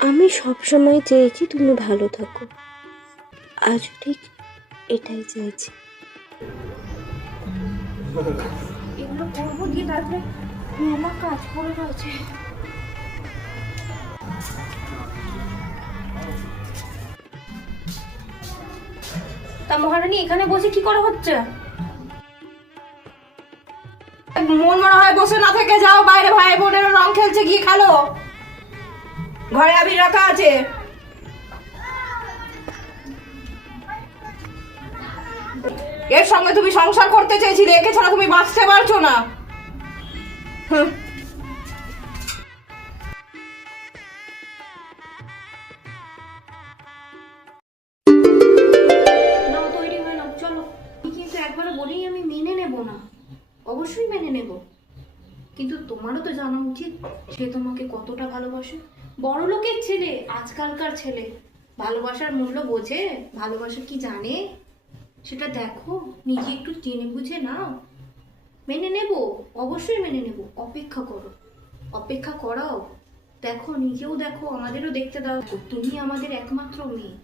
আমি সবসময় চেয়েছি তুমি ভালো থাকো, আজও ঠিক এটাই চাইছি। এগুলো করবো দিয়ে তারপরে মেলা কাজ পড়ে রয়েছে। তা মহারানী এখানে বসে কি করে হচ্ছে? মন মরা হয় বসে না থেকে যাও বাইরে, ভাই বোনের রং খেলছে, গিয়ে খেলো। ঘরে আবির রাখা আছে। এর সঙ্গে তুমি সংসার করতে চেয়েছিলে, একে ছাড়া তুমি বাঁচতে পারছো না। নাও তৈরি হয়ে নাও, চলো। কিন্তু একবারও বলেই আমি মেনে নেব না, অবশ্যই মেনে নেব, কিন্তু তোমারও তো জানা উচিত সে তোমাকে কতটা ভালোবাসে। বড় লোকের ছেলে, আজকালকার ছেলে ভালোবাসার মূল্য বোঝে? ভালোবাসা কি জানে সেটা দেখো, নিজে একটু জেনে বুঝে নাও। মেনে নেব, অবশ্যই মেনে নেব, অপেক্ষা করো, অপেক্ষা করাও। দেখো, নিজেও দেখো, আমাদেরও দেখতে দাও। তুমি আমাদের একমাত্র মেয়ে,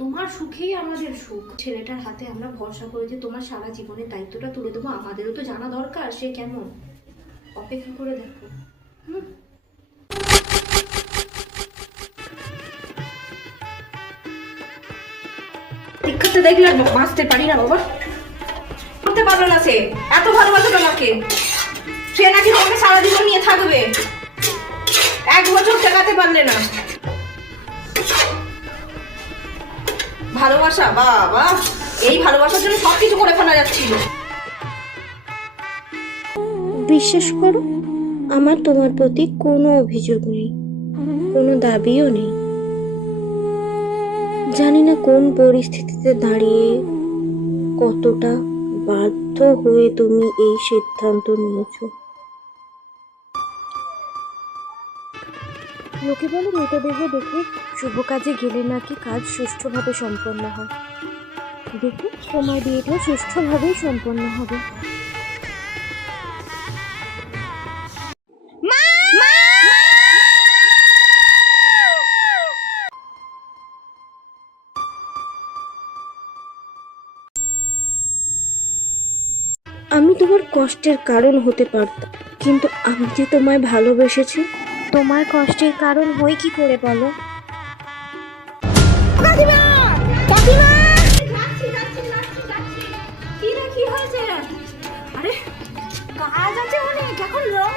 তোমার সুখেই আমাদের সুখ। ছেলেটার হাতে আমরা ভরসা করে যে তোমার সারা জীবনের দায়িত্বটা তুলে দেবো, আমাদেরও তো জানা দরকার সে কেমন। অপেক্ষা করে দেখো। দীক্ষাতে দেখলে বাঁচতে পারি না বাবা, করতে পারলো না। সে এত ভালোবাসে তোমাকে, সে নাকি তোমাকে সারা জীবন নিয়ে থাকবে, 1 বছর ঠেকাতে পারলে না। ভালোবাসা বাবা, এই ভালোবাসার জন্য সবকিছু করে ফেলা যাচ্ছিল। বিশ্বাস করো, আমার তোমার প্রতি কোনো অভিযোগ নেই, কোনো দাবিও নেই। জানি না কোন পরিস্থিতিতে দাঁড়িয়ে কতটা বাধ্য হয়ে তুমি এই সিদ্ধান্ত নিয়েছো। লোকে বলে মৃতদেহ দেখে শুভ কাজে গেলে নাকি কাজ সুষ্ঠুভাবে সম্পন্ন হয়। দেখো, তোমার বিয়েটা সুষ্ঠুভাবেই সম্পন্ন হবে। আমি তোমার কষ্টের কারণ হতে পারতাম, কিন্তু আমি যে তোমায় ভালোবেসেছি, তোমার কষ্টের কারণ হই কি করে বলো? কি হয়েছে? আরে কাজ আছে অনেক, এখন রং